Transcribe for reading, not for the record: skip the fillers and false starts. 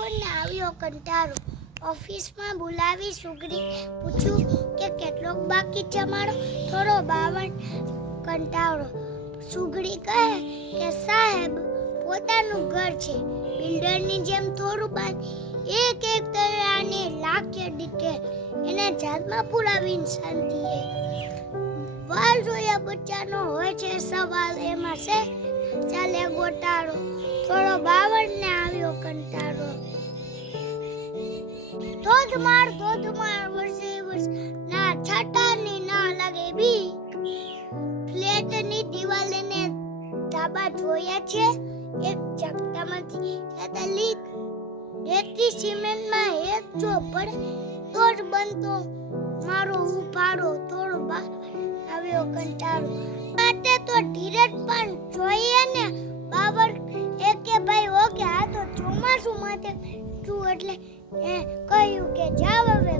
બાવળને આવ્યો કંટાળો. ઓફિસમાં બોલાવી સુગડી પૂછ્યું કે કેટલોક બાકી છે મારો થોડો બાવળ કંટાળો. સુગડી કહે કે સાહેબ પોતાનું ઘર છે, બિલ્ડરની જેમ થોડું બાંધ એક એક તરાને લાખે ડિટેલ એને જાતમાં પુરાવીને શાંતિએ. વાલ જોયા બચ્ચાનો હોય છે સવાલ, એમાં છે ચાલે ગોટાળો, થોડો બાવળને આવ્યો કંટાળો. ધોધમાર વરસે વર્ષ ના છાટાની ના લાગે બીક. ફ્લેટની દિવાલને ધાબા જોયા છે, એક ઝાપટામાંથી જતા લીક. રેતી સિમેન્ટમાં એક જો પડે તો જ બનતો મારો ઉફાળો, થોડો આવ્યો કંટાળો. માટે તો ધીરજ પણ જોઈએ ને બાવળ એકે ભાઈ ઓકે આ તો ચોમાસું માટે તું એટલે કહ્યું કે જાવ હવે